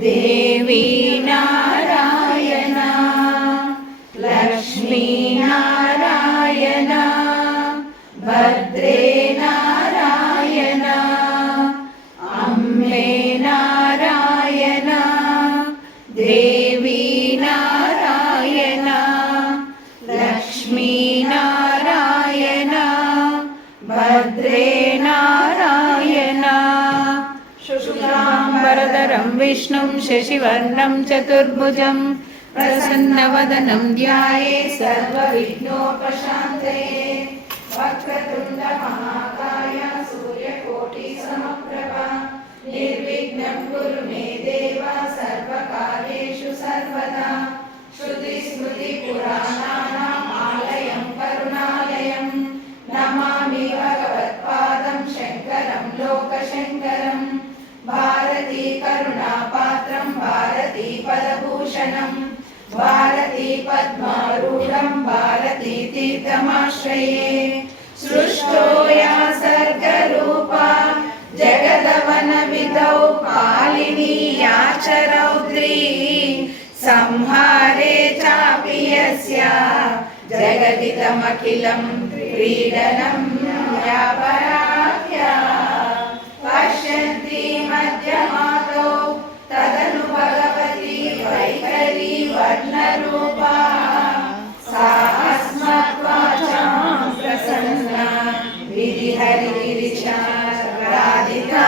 देवी नारायण लक्ष्मी नारायण भद्रे नारायण अम्बे नारायण देवी नारायण लक्ष्मी नारायण भद्रे नारायण शुक्लाम्बरधरं विष्णुं शशिवर्णं चतुर्भुजं प्रसन्नवदनं ध्यायेत् सर्वविघ्नोपशान्तये वक्रतुण्ड महाकाय सूर्यकोटिसमप्रभा निर्विघ्नं कुरु मे देव सर्वकार्येषु सर्वदा श्रुतिस्मृतिपुराणानाम् आलयं करुणालयं नमामि भगवत्पादं शङ्करं लोकशङ्करं भारती करुणापात्रं भारती पदभूषणं भारती पद्मारूढं भारती तीर्थमाश्रये सृष्टो या सर्गरूपा जगदवनविधौ पालिनी या च रौद्री संहारे चापि यस्या जगदिदमखिलं क्रीडनं या पराख्या पश्यन्ति मध्यमातो तदनु भगवती वैखरी वर्णरूपा सा अस्मद्वाचां प्रसन्ना विधिहरिगिरिशा राधिका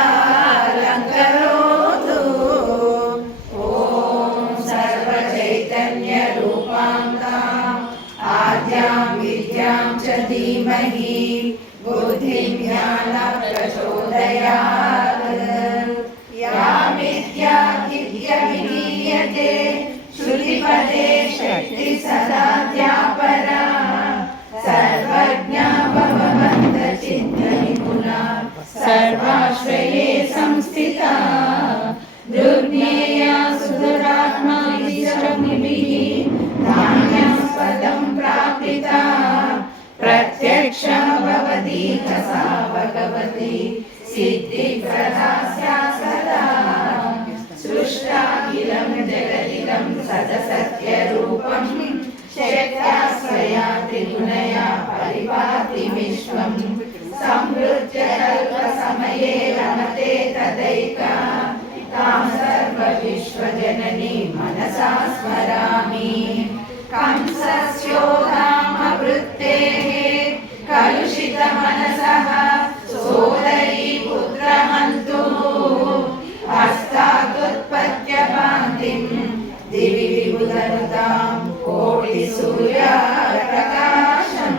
अलङ्करोतु ॐ सर्वचैतन्यरूपां ताम् आद्यां विद्यां च धीमहि बुद्धिं ज्ञानप्रचोदयात् या विद्या विधीयते श्रुतिपदे शक्तिसदा परा सर्वज्ञा भवन्तचित्तनिपुणा सर्वाश्रये संस्थिता दुर्ज्ञेया सुधुरात्मा विश्रमुनिभिः धान्यास्पदं प्रापिता प्रत्यक्षा भवती सा भगवती सिद्धिप्रदा स्यात् सदा सृष्टाखिलं जगदिदं सदसत्यरूपं शक्त्या स्वया त्रिगुणया परिपाति विश्वं संवृत्य कल्पसमये रमते तदैका तां सर्वविश्वजननीं मनसा स्मरामि कंसस्योधामवृत्तेः कलुषितमनसः सोदरी पुत्रहन्तुः हस्तादुत्पत्य भान्तिं दिवि विबुधनुतां कोटिसूर्यप्रकाशं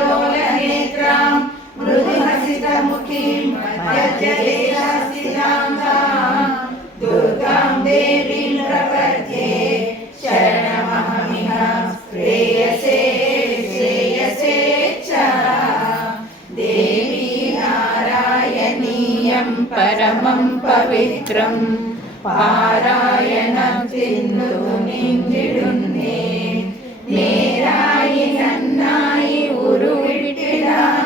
कारुण्यलोलनेत्रां मृदुहसितमुखीं मध्यदेशस्थितां तां दुर्गां देवीं प्रपद्ये शरणमहमिह प्रेयसे श्रेयसे च देवी नारायणीयं परमं पवित्रं पारायणं तिन्नुतु निंदिडुन्ने नेरायि नन्नायि उरुविट्टिडानायि